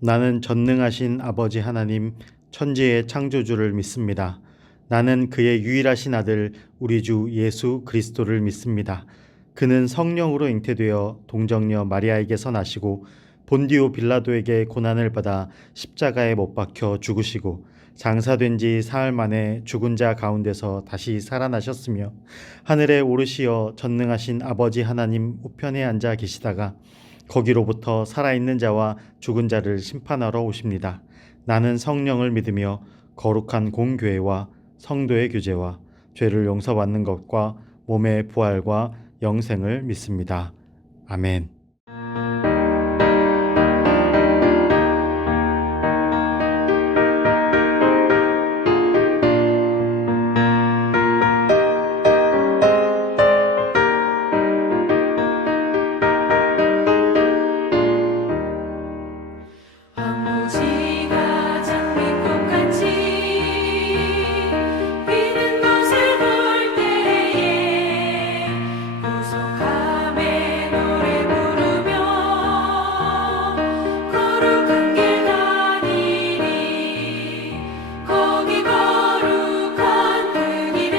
나는 전능하신 아버지 하나님, 천지의 창조주를 믿습니다. 나는 그의 유일하신 아들, 우리 주 예수 그리스도를 믿습니다. 그는 성령으로 잉태되어 동정녀 마리아에게서 나시고 본디오 빌라도에게 고난을 받아 십자가에 못 박혀 죽으시고 장사된 지 사흘 만에 죽은 자 가운데서 다시 살아나셨으며 하늘에 오르시어 전능하신 아버지 하나님 우편에 앉아 계시다가 거기로부터 살아있는 자와 죽은 자를 심판하러 오십니다. 나는 성령을 믿으며 거룩한 공교회와 성도의 교제와 죄를 용서받는 것과 몸의 부활과 영생을 믿습니다. 아멘. 아버지가 장미꽃같이 피는 것을 볼 때에 구속함에 노래 부르며 거룩한 길 다니리. 거기 거룩한 그 길에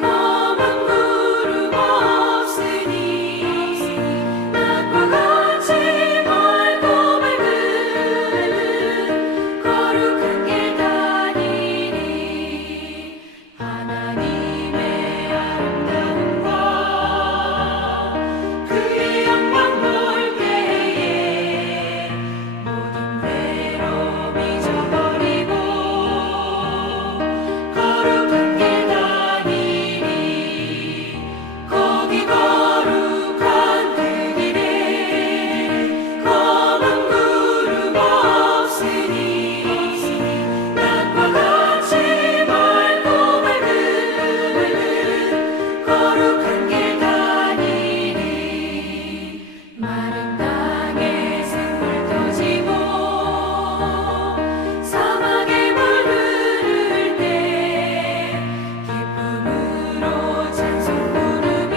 검은 구름 없으니 낮과 같이 맑고 맑은 거룩한 길 다니리. 하나님의 아름다움과 그의 영광 볼 때에 모든 괴로움 잊어버리고 거룩한 길 다니리. 거기 거룩한 그 길에 검은 구름 없으니 낮과 같이 맑고 맑은 거룩한 길 다니리. 마른 땅에 샘물 터지고 사막에 물 흐를 때 기쁨으로 찬송 부르며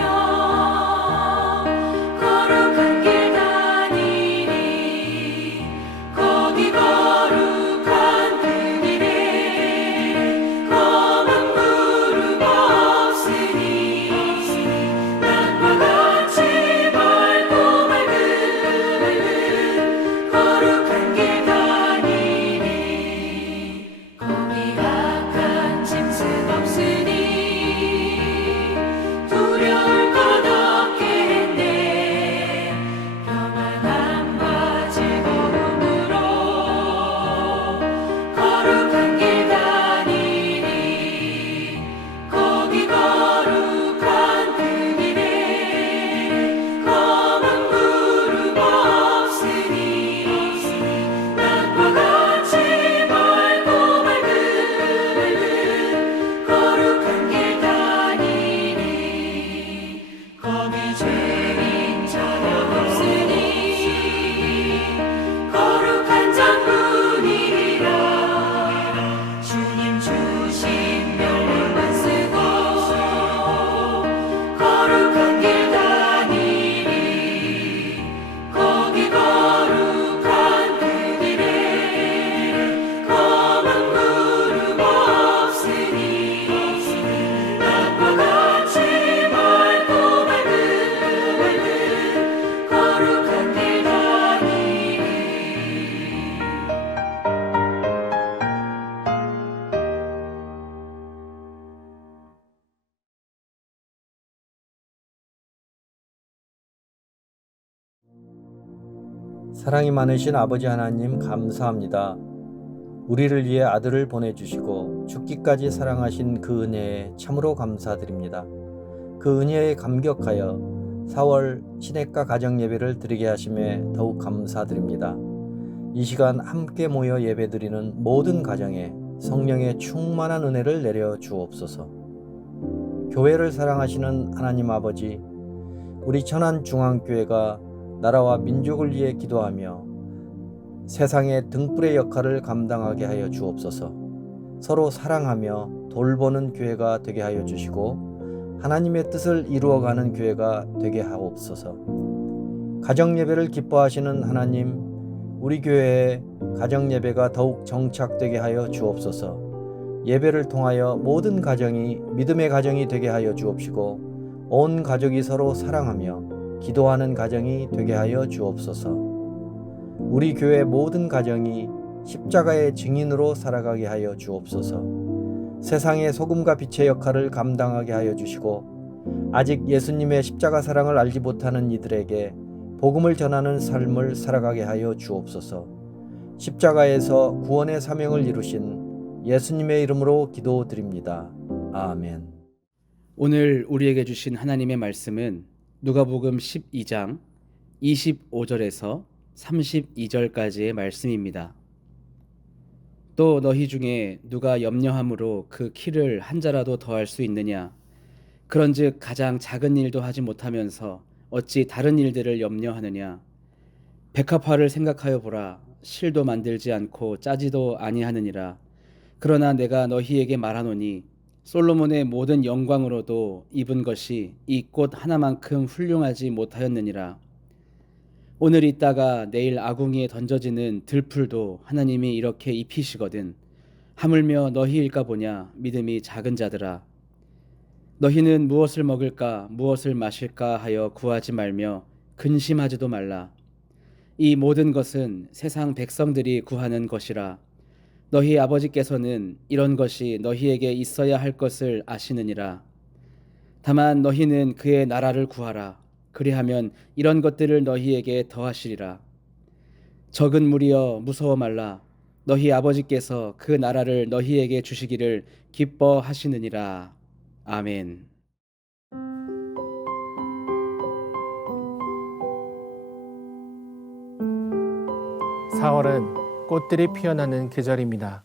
거룩한 길 다니리. 거기 거룩한 그 길에 검은 구름 없으니 낮과 같이 맑고 맑은 거룩한 길 다니리. 거기 악한 짐승 없으니 두려울 것 없겠네. 평안함과 즐거움으로 거룩한 길 다니리. 거기 거룩한 그 길에 검은 구름 없으니 낮과 같이 맑고 맑은 거룩한 길 다니리. 거기 죄인 전혀 없으니 거룩한 장군이라. 주님 주신 명령만 쓰고 거룩한 길 다니리. 거기 거룩한 그 길에 검은 구름 없으니 낮과 같이 맑고 맑은 거룩한 길 다니리. 사랑이 많으신 아버지 하나님 감사합니다. 우리를 위해 아들을 보내주시고 죽기까지 사랑하신 그 은혜에 참으로 감사드립니다. 그 은혜에 감격하여 4월 시냇가 가정예배를 드리게 하심에 더욱 감사드립니다. 이 시간 함께 모여 예배드리는 모든 가정에 성령의 충만한 은혜를 내려 주옵소서. 교회를 사랑하시는 하나님 아버지, 우리 천안중앙교회가 나라와 민족을 위해 기도하며 세상의 등불의 역할을 감당하게 하여 주옵소서. 서로 사랑하며 돌보는 교회가 되게 하여 주시고 하나님의 뜻을 이루어가는 교회가 되게 하옵소서. 가정예배를 기뻐하시는 하나님, 우리 교회에 가정 예배가 더욱 정착되게 하여 주옵소서. 예배를 통하여 모든 가정이 믿음의 가정이 되게 하여 주옵시고 온 가족이 서로 사랑하며 기도하는 가정이 되게 하여 주옵소서. 우리 교회 모든 가정이 십자가의 증인으로 살아가게 하여 주옵소서. 세상의 소금과 빛의 역할을 감당하게 하여 주시고 아직 예수님의 십자가 사랑을 알지 못하는 이들에게 복음을 전하는 삶을 살아가게 하여 주옵소서. 십자가에서 구원의 사명을 이루신 예수님의 이름으로 기도드립니다. 아멘. 오늘 우리에게 주신 하나님의 말씀은 누가복음 12장 25절에서 32절까지의 말씀입니다. 또 너희 중에 누가 염려함으로 그 키를 한 자라도 더할 수 있느냐? 그런즉 가장 작은 일도 하지 못하면서 어찌 다른 일들을 염려하느냐? 백합화를 생각하여 보라. 실도 만들지 않고 짜지도 아니하느니라. 그러나 내가 너희에게 말하노니 솔로몬의 모든 영광으로도 입은 것이 이 꽃 하나만큼 훌륭하지 못하였느니라. 오늘 있다가 내일 아궁이에 던져지는 들풀도 하나님이 이렇게 입히시거든. 하물며 너희일까 보냐 믿음이 작은 자들아. 너희는 무엇을 먹을까 무엇을 마실까 하여 구하지 말며 근심하지도 말라. 이 모든 것은 세상 백성들이 구하는 것이라. 너희 아버지께서는 이런 것이 너희에게 있어야 할 것을 아시느니라. 다만 너희는 그의 나라를 구하라. 그리하면 이런 것들을 너희에게 더하시리라. 적은 무리여 무서워 말라. 너희 아버지께서 그 나라를 너희에게 주시기를 기뻐하시느니라. 아멘. (4월은) 꽃들이 피어나는 계절입니다.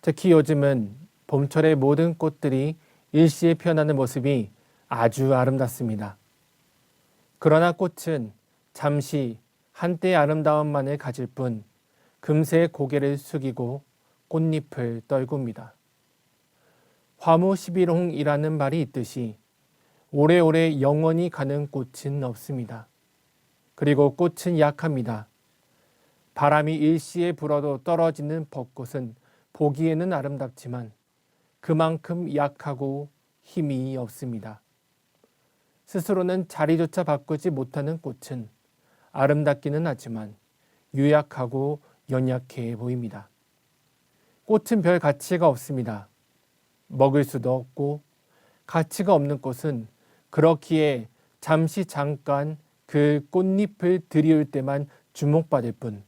특히 요즘은 봄철의 모든 꽃들이 일시에 피어나는 모습이 아주 아름답습니다. 그러나 꽃은 잠시 한때의 아름다움만을 가질 뿐 금세 고개를 숙이고 꽃잎을 떨굽니다. 화무십일홍이라는 말이 있듯이 오래오래 영원히 가는 꽃은 없습니다. 그리고 꽃은 약합니다. 바람이 일시에 불어도 떨어지는 벚꽃은 보기에는 아름답지만 그만큼 약하고 힘이 없습니다. 스스로는 자리조차 바꾸지 못하는 꽃은 아름답기는 하지만 유약하고 연약해 보입니다. 꽃은 별 가치가 없습니다. 먹을 수도 없고 가치가 없는 꽃은 그렇기에 잠깐 그 꽃잎을 들이울 때만 주목받을 뿐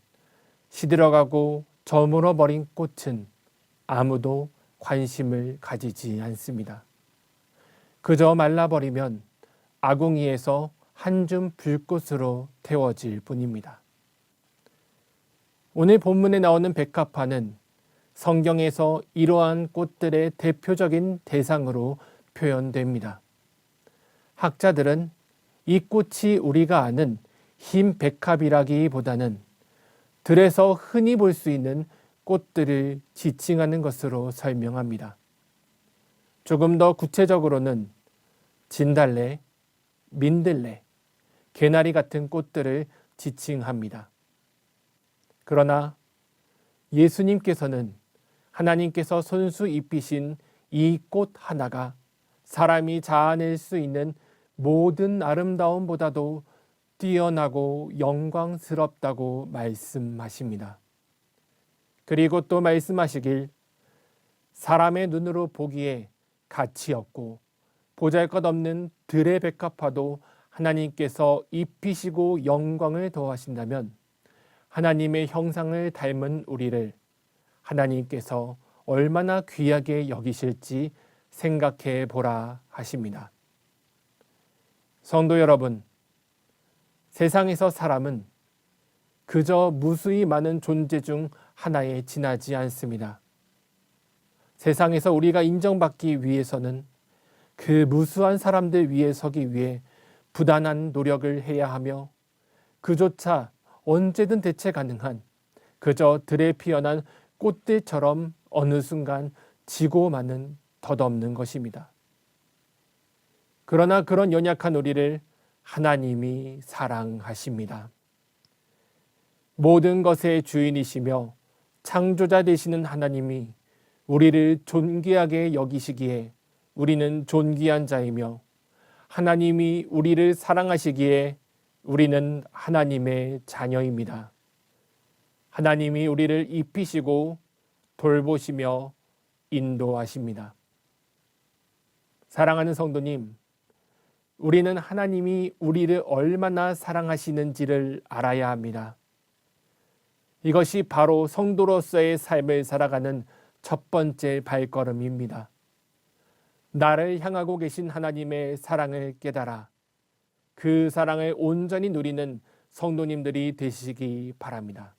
시들어가고 저물어 버린 꽃은 아무도 관심을 가지지 않습니다. 그저 말라버리면 아궁이에서 한 줌 불꽃으로 태워질 뿐입니다. 오늘 본문에 나오는 백합화는 성경에서 이러한 꽃들의 대표적인 대상으로 표현됩니다. 학자들은 이 꽃이 우리가 아는 흰 백합이라기보다는 들에서 흔히 볼 수 있는 꽃들을 지칭하는 것으로 설명합니다. 조금 더 구체적으로는 진달래, 민들레, 개나리 같은 꽃들을 지칭합니다. 그러나 예수님께서는 하나님께서 손수 입히신 이 꽃 하나가 사람이 자아낼 수 있는 모든 아름다움보다도 뛰어나고 영광스럽다고 말씀하십니다. 그리고 또 말씀하시길 사람의 눈으로 보기에 가치 없고 보잘것없는 들의 백합화도 하나님께서 입히시고 영광을 더하신다면 하나님의 형상을 닮은 우리를 하나님께서 얼마나 귀하게 여기실지 생각해 보라 하십니다. 성도 여러분, 세상에서 사람은 그저 무수히 많은 존재 중 하나에 지나지 않습니다. 세상에서 우리가 인정받기 위해서는 그 무수한 사람들 위에 서기 위해 부단한 노력을 해야 하며 그조차 언제든 대체 가능한 그저 들에 피어난 꽃들처럼 어느 순간 지고 마는 덧없는 것입니다. 그러나 그런 연약한 우리를 하나님이 사랑하십니다. 모든 것의 주인이시며 창조자 되시는 하나님이 우리를 존귀하게 여기시기에 우리는 존귀한 자이며 하나님이 우리를 사랑하시기에 우리는 하나님의 자녀입니다. 하나님이 우리를 입히시고 돌보시며 인도하십니다. 사랑하는 성도님, 우리는 하나님이 우리를 얼마나 사랑하시는지를 알아야 합니다. 이것이 바로 성도로서의 삶을 살아가는 첫 번째 발걸음입니다. 나를 향하고 계신 하나님의 사랑을 깨달아 그 사랑을 온전히 누리는 성도님들이 되시기 바랍니다.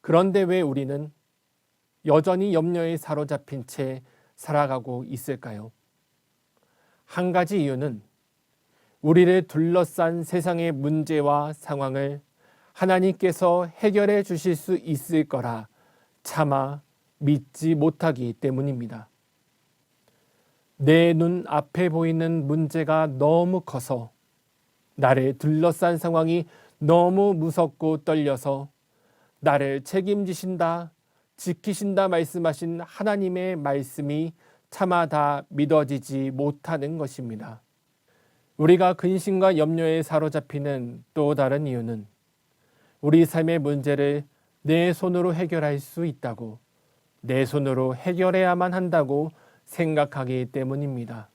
그런데 왜 우리는 여전히 염려에 사로잡힌 채 살아가고 있을까요? 한 가지 이유는 우리를 둘러싼 세상의 문제와 상황을 하나님께서 해결해 주실 수 있을 거라 차마 믿지 못하기 때문입니다. 내 눈 앞에 보이는 문제가 너무 커서 나를 둘러싼 상황이 너무 무섭고 떨려서 나를 책임지신다, 지키신다 말씀하신 하나님의 말씀이 차마 다 믿어지지 못하는 것입니다. 우리가 근심과 염려에 사로잡히는 또 다른 이유는 우리 삶의 문제를 내 손으로 해결할 수 있다고, 내 손으로 해결해야만 한다고 생각하기 때문입니다.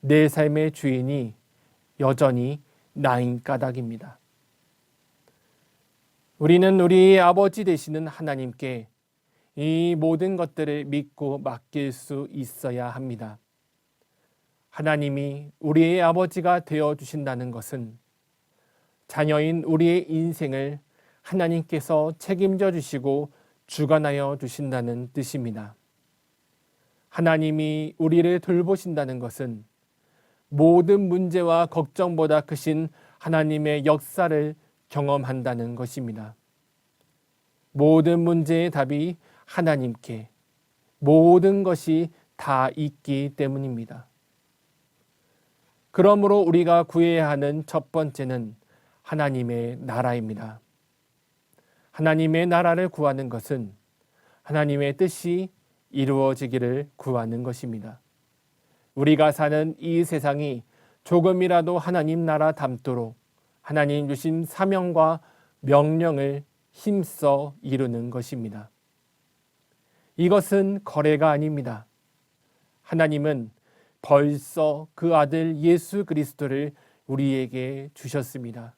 내 삶의 주인이 여전히 나인 까닭입니다. 우리는 우리 아버지 되시는 하나님께 이 모든 것들을 믿고 맡길 수 있어야 합니다. 하나님이 우리의 아버지가 되어 주신다는 것은 자녀인 우리의 인생을 하나님께서 책임져 주시고 주관하여 주신다는 뜻입니다. 하나님이 우리를 돌보신다는 것은 모든 문제와 걱정보다 크신 하나님의 역사를 경험한다는 것입니다. 모든 문제의 답이 하나님께 모든 것이 다 있기 때문입니다. 그러므로 우리가 구해야 하는 첫 번째는 하나님의 나라입니다. 하나님의 나라를 구하는 것은 하나님의 뜻이 이루어지기를 구하는 것입니다. 우리가 사는 이 세상이 조금이라도 하나님 나라 닮도록 하나님 주신 사명과 명령을 힘써 이루는 것입니다. 이것은 거래가 아닙니다. 하나님은 벌써 그 아들 예수 그리스도를 우리에게 주셨습니다.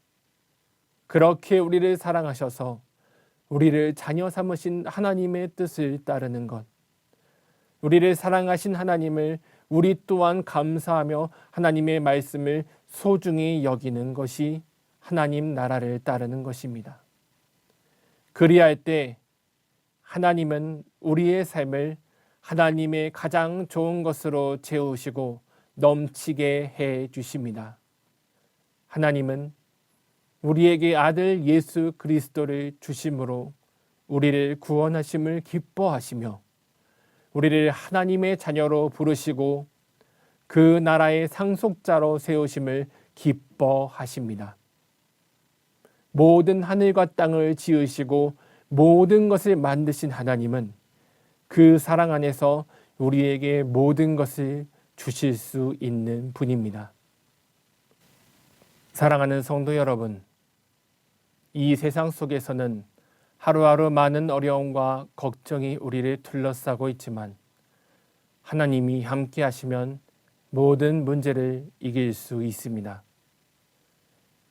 그렇게 우리를 사랑하셔서 우리를 자녀 삼으신 하나님의 뜻을 따르는 것, 우리를 사랑하신 하나님을 우리 또한 감사하며 하나님의 말씀을 소중히 여기는 것이 하나님 나라를 따르는 것입니다. 그리할 때 하나님은 우리의 삶을 하나님의 가장 좋은 것으로 채우시고 넘치게 해 주십니다. 하나님은 우리에게 아들 예수 그리스도를 주심으로 우리를 구원하심을 기뻐하시며 우리를 하나님의 자녀로 부르시고 그 나라의 상속자로 세우심을 기뻐하십니다. 모든 하늘과 땅을 지으시고 모든 것을 만드신 하나님은 그 사랑 안에서 우리에게 모든 것을 주실 수 있는 분입니다. 사랑하는 성도 여러분, 이 세상 속에서는 하루하루 많은 어려움과 걱정이 우리를 둘러싸고 있지만 하나님이 함께 하시면 모든 문제를 이길 수 있습니다.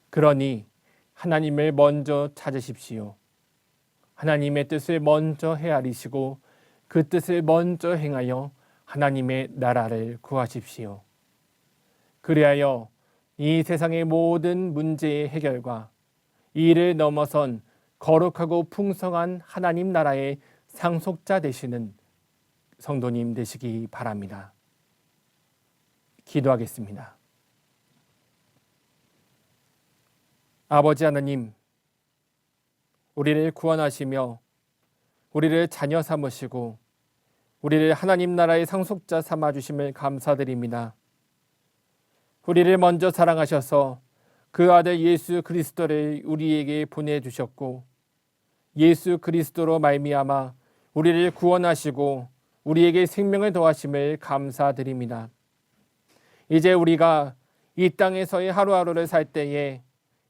그러니 하나님을 먼저 찾으십시오. 하나님의 뜻을 먼저 헤아리시고 그 뜻을 먼저 행하여 하나님의 나라를 구하십시오. 그리하여 이 세상의 모든 문제의 해결과 이를 넘어선 거룩하고 풍성한 하나님 나라의 상속자 되시는 성도님 되시기 바랍니다. 기도하겠습니다. 아버지 하나님, 우리를 구원하시며 우리를 자녀 삼으시고 우리를 하나님 나라의 상속자 삼아 주심을 감사드립니다. 우리를 먼저 사랑하셔서 그 아들 예수 그리스도를 우리에게 보내주셨고 예수 그리스도로 말미암아 우리를 구원하시고 우리에게 생명을 더하심을 감사드립니다. 이제 우리가 이 땅에서의 하루하루를 살 때에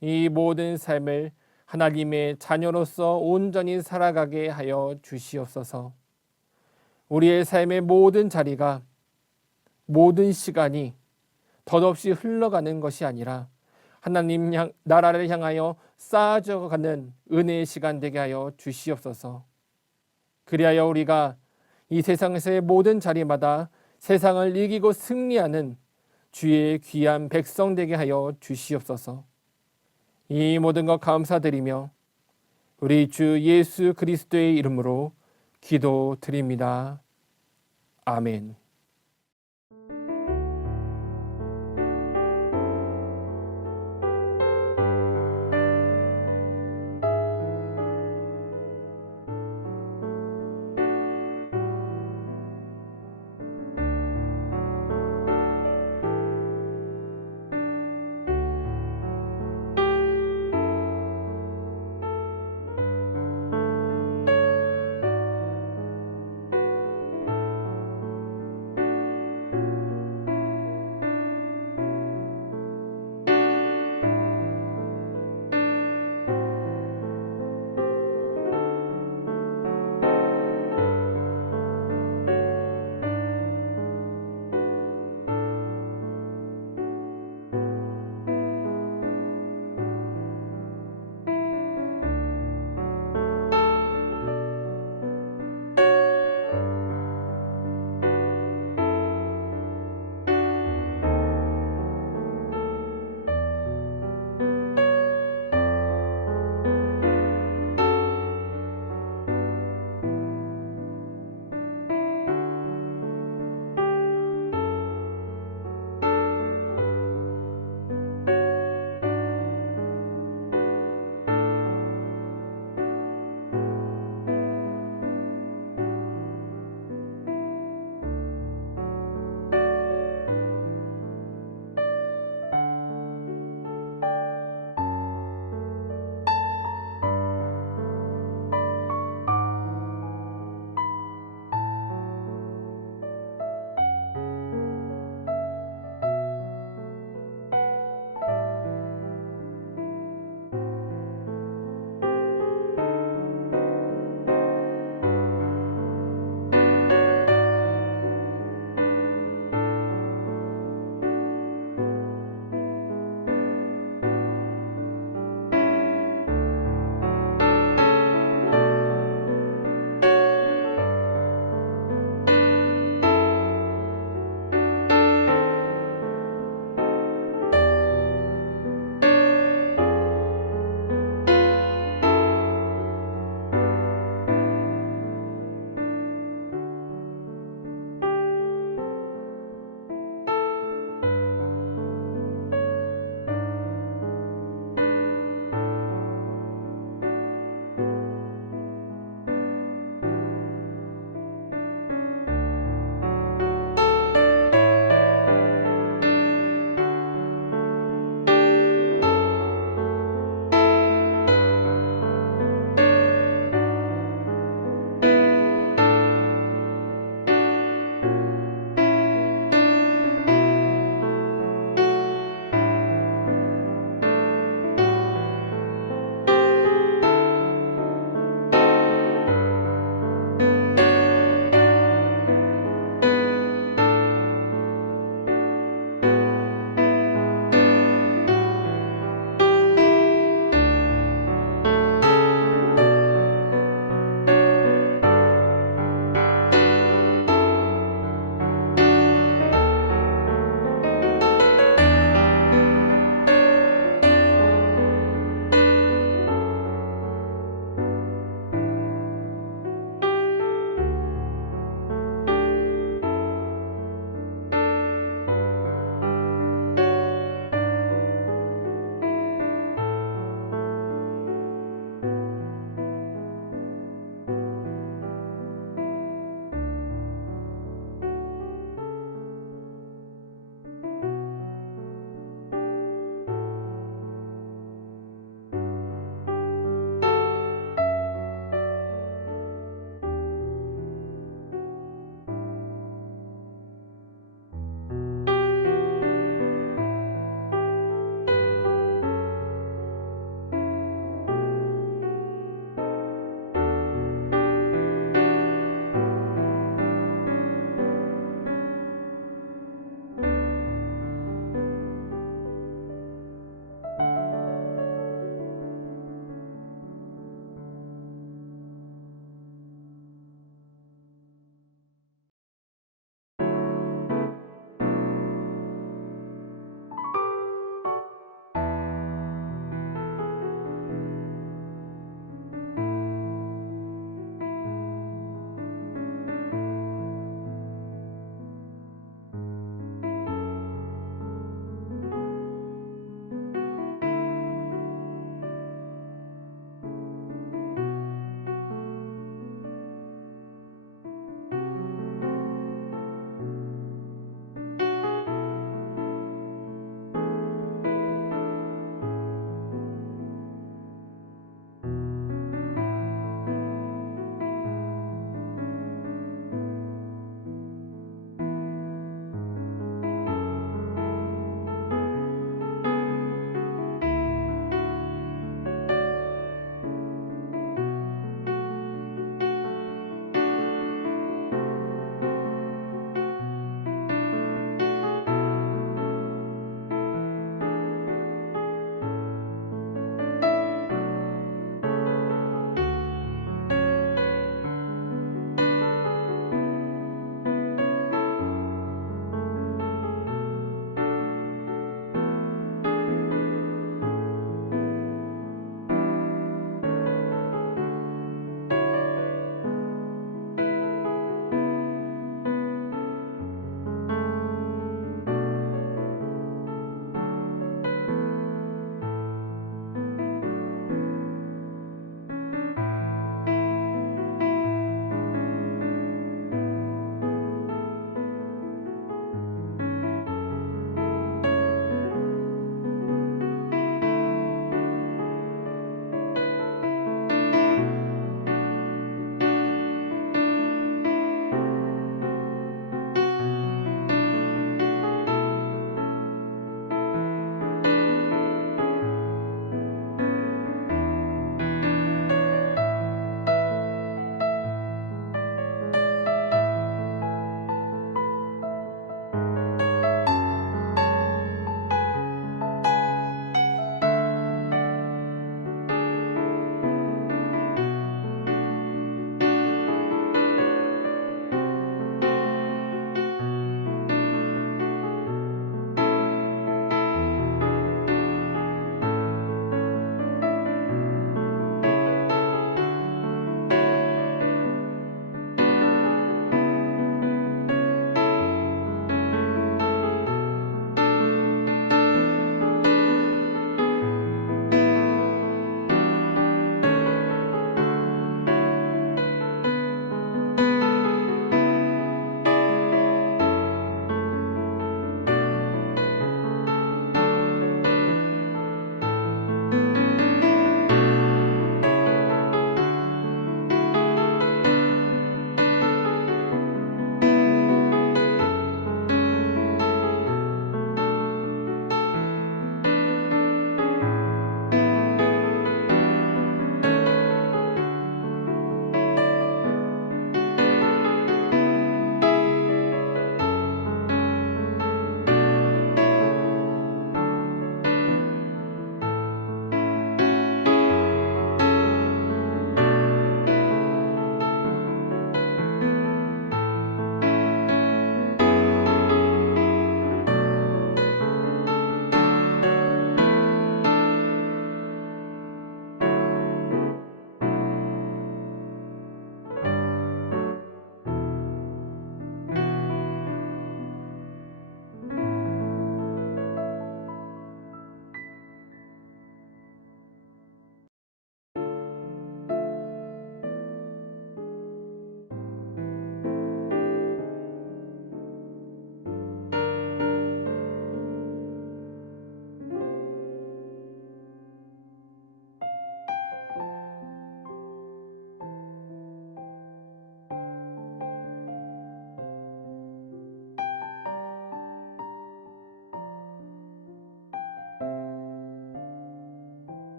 이 모든 삶을 하나님의 자녀로서 온전히 살아가게 하여 주시옵소서. 우리의 삶의 모든 자리가, 모든 시간이 덧없이 흘러가는 것이 아니라 하나님 나라를 향하여 쌓아져가는 은혜의 시간 되게 하여 주시옵소서. 그리하여 우리가 이 세상에서의 모든 자리마다 세상을 이기고 승리하는 주의 귀한 백성 되게 하여 주시옵소서. 이 모든 것 감사드리며 우리 주 예수 그리스도의 이름으로 기도드립니다. 아멘.